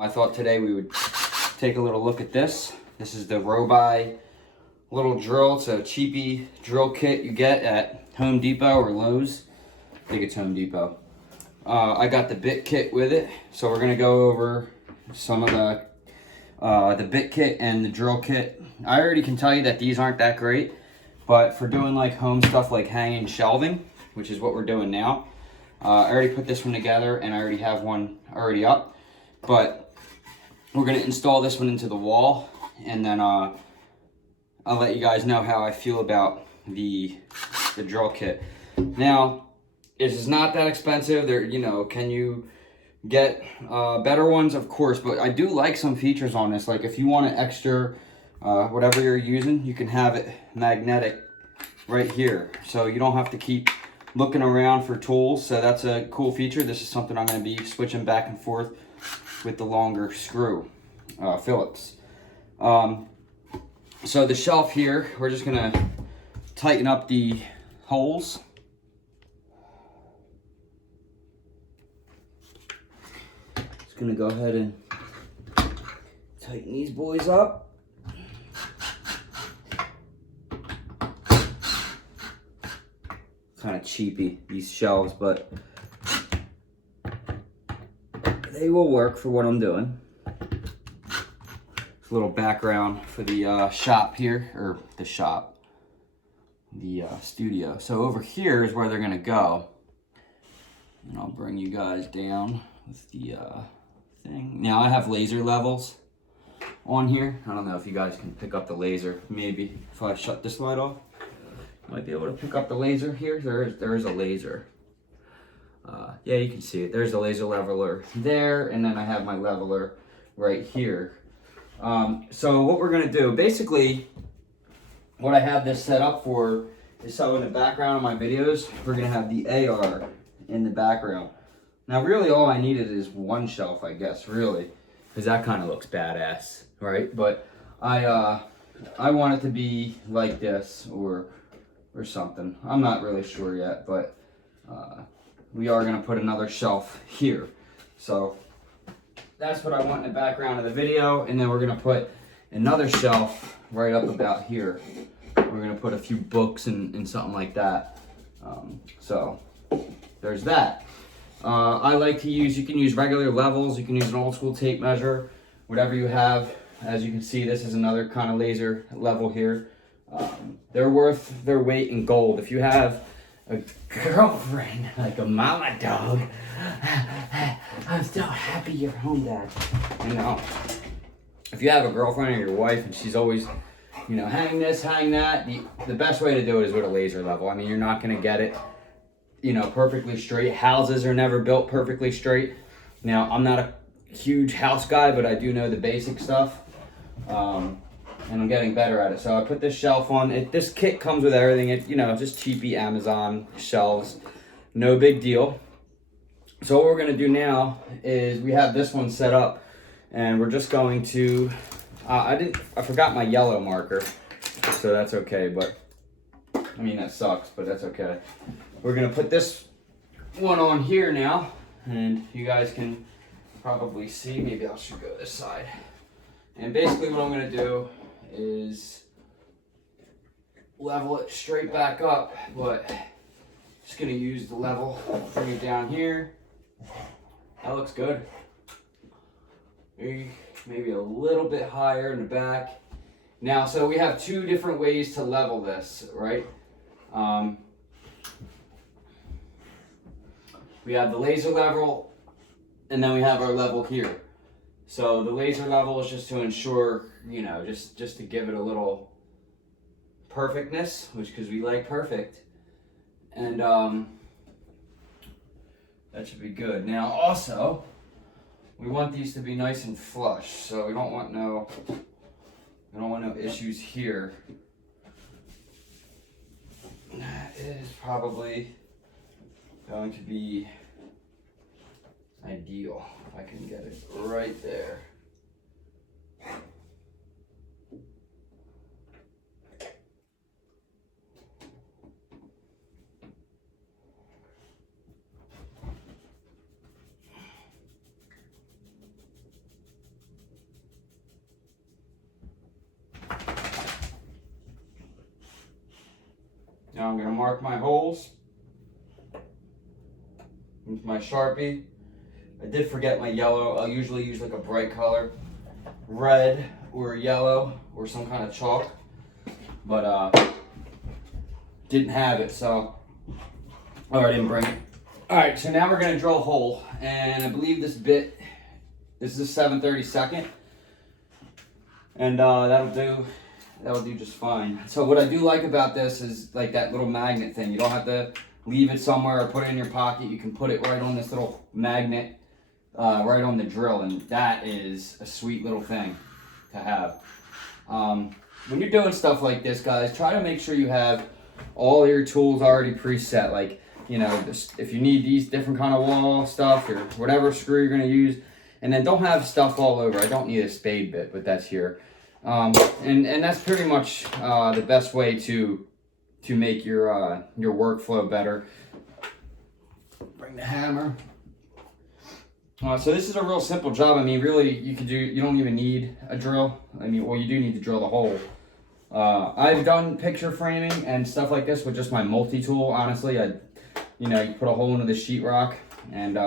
I thought today we would take a little look at this. This is the Robi little drill. It's a cheapy drill kit you get at Home Depot or Lowe's. I think it's Home Depot. I got the bit kit with it, so we're gonna go over some of the bit kit and the drill kit. I already can tell you that these aren't that great, but for doing like home stuff like hanging shelving, which is what we're doing now, I already put this one together and I already have one already up. But we're gonna install this one into the wall, and then I'll let you guys know how I feel about the drill kit. Now, it is not that expensive. There, can you get better ones? Of course, but I do like some features on this. Like if you want an extra, whatever you're using, you can have it magnetic right here, so you don't have to keep looking around for tools. So that's a cool feature. This is something I'm gonna be switching back and forth with the longer screw Phillips. So the shelf here, we're just gonna tighten up the holes. Just gonna go ahead and tighten these boys up. Kind of cheapy, these shelves, but they will work for what I'm doing. It's a little background for the shop here, or the studio. So over here is where they're gonna go. And I'll bring you guys down with the thing. Now I have laser levels on here. I don't know if you guys can pick up the laser. Maybe if I shut this light off, you might be able to pick up the laser here. There is a laser. Yeah, you can see it. There's a laser leveler there, and then I have my leveler right here. So what we're gonna do, basically, what I have this set up for is so in the background of my videos, we're gonna have the AR in the background. Now, really, all I needed is one shelf, I guess, really, because that kind of looks badass, right? But I want it to be like this or something. I'm not really sure yet, but we are going to put another shelf here. So that's what I want in the background of the video. And then we're going to put another shelf right up about here. We're going to put a few books and something like that. So there's that. I like to use, you can use regular levels. You can use an old school tape measure, whatever you have. As you can see, this is another kind of laser level here. They're worth their weight in gold. If you have a girlfriend, like a mama dog, I'm so happy you're home, Dad. If you have a girlfriend or your wife and she's always, hang this, hang that, the best way to do it is with a laser level. I mean, you're not gonna get it, perfectly straight. Houses are never built perfectly straight. Now, I'm not a huge house guy, but I do know the basic stuff. And I'm getting better at it. So I put this shelf on. This kit comes with everything. Just cheapy Amazon shelves. No big deal. So what we're gonna do now is we have this one set up, and we're just going to, I forgot my yellow marker, so that's okay, but, I mean, that sucks, but that's okay. We're gonna put this one on here now, and you guys can probably see. Maybe I should go this side. And basically what I'm gonna do is level it straight back up, but just gonna use the level, bring it down here. That looks good. Maybe a little bit higher in the back. Now, so we have two different ways to level this, right? We have the laser level, and then we have our level here. So the laser level is just to ensure, just to give it a little perfectness, because we like perfect. And that should be good. Now also, we want these to be nice and flush, so we don't want no issues here. That is probably going to be ideal if I can get it right there. Now I'm gonna mark my holes with my Sharpie. I did forget my yellow. I'll usually use like a bright color, red or yellow or some kind of chalk, but didn't have it, so I didn't bring it. All right, so now we're gonna drill a hole, and I believe this is a 7/32, and that'll do just fine. So what I do like about this is like that little magnet thing. You don't have to leave it somewhere or put it in your pocket. You can put it right on this little magnet, right on the drill, and that is a sweet little thing to have. When you're doing stuff like this, guys, try to make sure you have all your tools already preset. Like, you know, if you need these different kind of wall stuff or whatever screw you're gonna use, and then don't have stuff all over. I don't need a spade bit, but that's here. And that's pretty much the best way to make your workflow better. Bring the hammer. So this is a real simple job. I mean, really, you don't even need a drill. I mean, well, you do need to drill the hole. I've done picture framing and stuff like this with just my multi-tool. Honestly, you put a hole into the sheetrock, and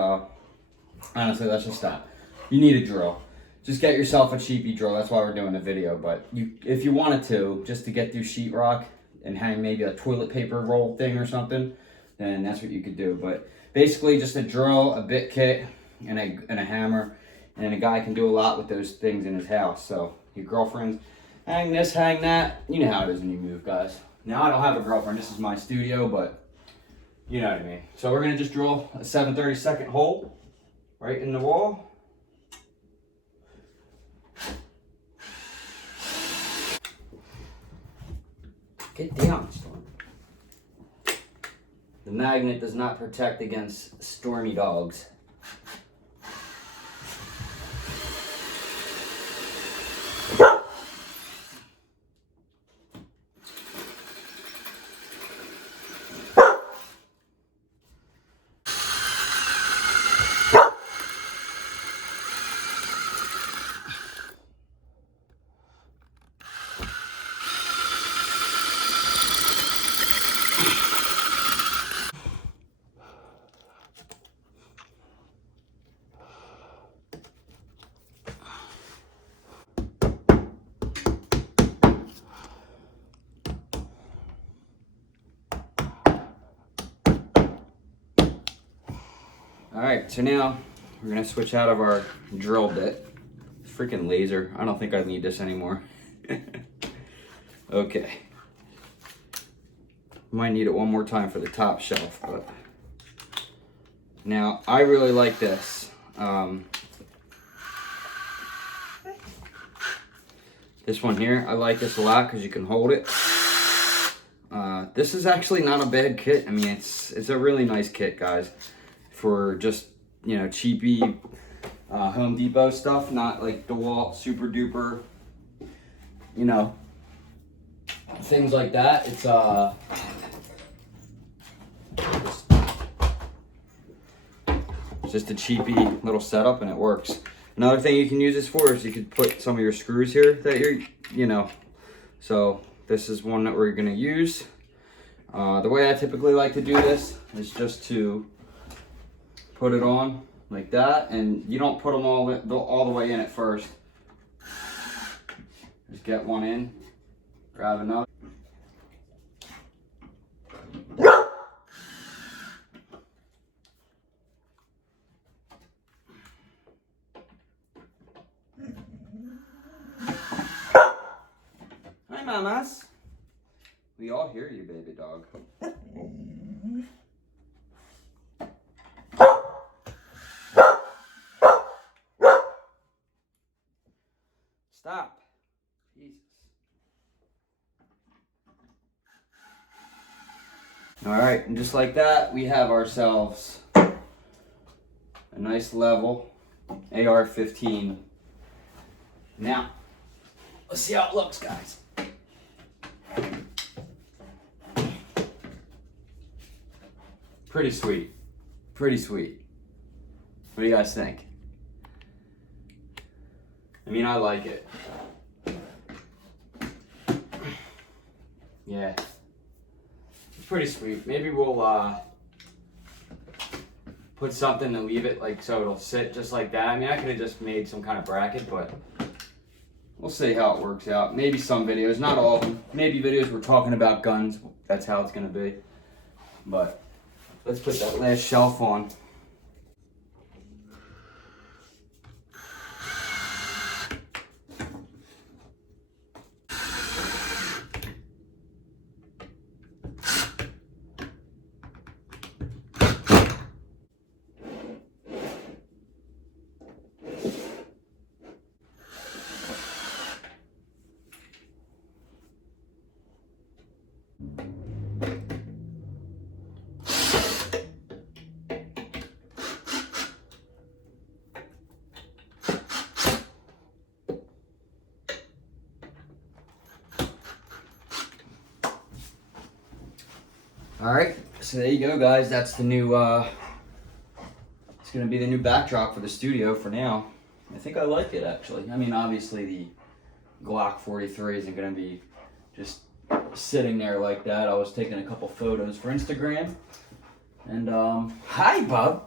honestly, that's just that. You need a drill. Just get yourself a cheapy drill. That's why we're doing the video. But if you wanted to, just to get through sheetrock and hang maybe a toilet paper roll thing or something, then that's what you could do. But basically, just a drill, a bit kit, and a hammer, and a guy can do a lot with those things in his house. So your girlfriend's hang this, hang that. You know how it is when you move, guys. Now I don't have a girlfriend. This is my studio, but you know what I mean. So we're gonna just drill a 7/32 hole right in the wall. Get down, Storm. The magnet does not protect against stormy dogs. Alright, so now we're going to switch out of our drill bit. Freaking laser. I don't think I need this anymore. Okay. Might need it one more time for the top shelf. But now, I really like this. This one here, I like this a lot because you can hold it. This is actually not a bad kit. I mean, it's a really nice kit, guys. For just, cheapy Home Depot stuff, not like DeWalt super duper, things like that. It's just a cheapy little setup, and it works. Another thing you can use this for is you could put some of your screws here that you're, so this is one that we're gonna use. The way I typically like to do this is just to put it on like that, and you don't put them all the way in at first. Just get one in, grab another. Hi, mamas. We all hear you, baby dog. Stop. Jesus. All right, and just like that, we have ourselves a nice level AR-15. Now, let's see how it looks, guys. Pretty sweet. Pretty sweet. What do you guys think? I mean, I like it. Yeah. It's pretty sweet. Maybe we'll put something to leave it like so it'll sit just like that. I mean, I could have just made some kind of bracket, but we'll see how it works out. Maybe some videos, not all of them. Maybe videos we're talking about guns. That's how it's gonna be. But let's put that last shelf on. Alright, so there you go, guys. That's the new, it's going to be the new backdrop for the studio for now. I think I like it, actually. I mean, obviously the Glock 43 isn't going to be just sitting there like that. I was taking a couple photos for Instagram. And, hi, bub.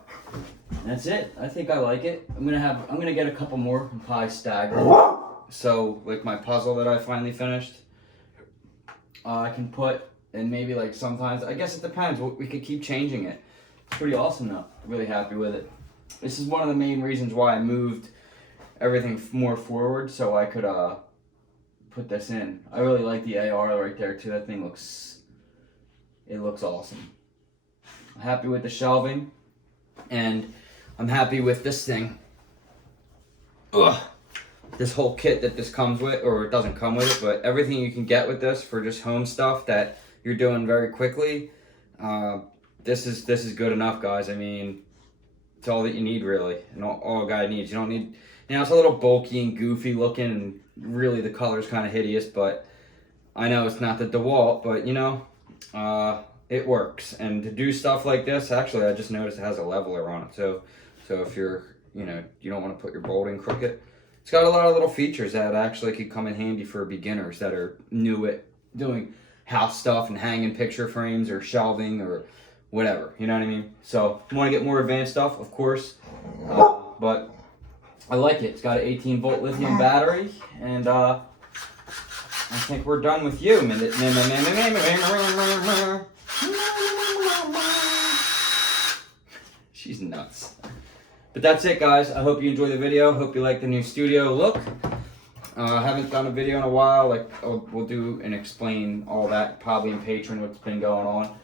That's it. I think I like it. I'm going to get a couple more and probably stagger. So, like my puzzle that I finally finished, I can put... And maybe like sometimes, I guess it depends. We could keep changing it. It's pretty awesome though. Really happy with it. This is one of the main reasons why I moved everything more forward so I could put this in. I really like the AR right there too. That thing looks awesome. I'm happy with the shelving, and I'm happy with this thing. Ugh. This whole kit that this comes with, or it doesn't come with it, but everything you can get with this for just home stuff that you're doing very quickly, this is good enough, guys. I mean, it's all that you need, really, and all a guy needs. You don't need, it's a little bulky and goofy looking, and really the color's kind of hideous, but I know it's not the DeWalt, but it works. And to do stuff like this, actually, I just noticed it has a leveler on it, so if you're, you don't want to put your bolting crooked, it's got a lot of little features that actually could come in handy for beginners that are new at doing house stuff and hanging picture frames or shelving or whatever, you know what I mean? So, if you want to get more advanced stuff, of course, but I like it. It's got an 18-volt lithium battery, and I think we're done with you. She's nuts. But that's it, guys. I hope you enjoyed the video. Hope you like the new studio look. I haven't done a video in a while. We'll do and explain all that probably in Patreon, what's been going on.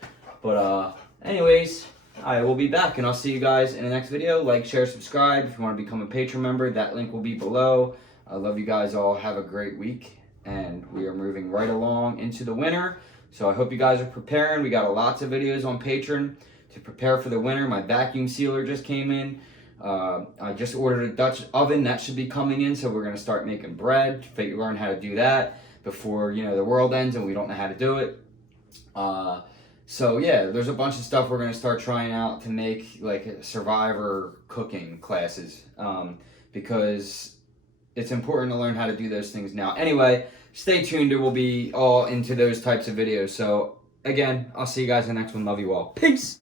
But anyways, I will be back, and I'll see you guys in the next video. Like, share, subscribe. If you want to become a Patreon member, that link will be below. I love you guys all. Have a great week, and we are moving right along into the winter. So I hope you guys are preparing. We got lots of videos on Patreon to prepare for the winter. My vacuum sealer just came in. I just ordered a Dutch oven that should be coming in, so we're going to start making bread, learn how to do that before, the world ends and we don't know how to do it. So yeah, there's a bunch of stuff we're going to start trying out to make like survivor cooking classes, because it's important to learn how to do those things now. Anyway, stay tuned. It will be all into those types of videos. So again, I'll see you guys in the next one. Love you all. Peace.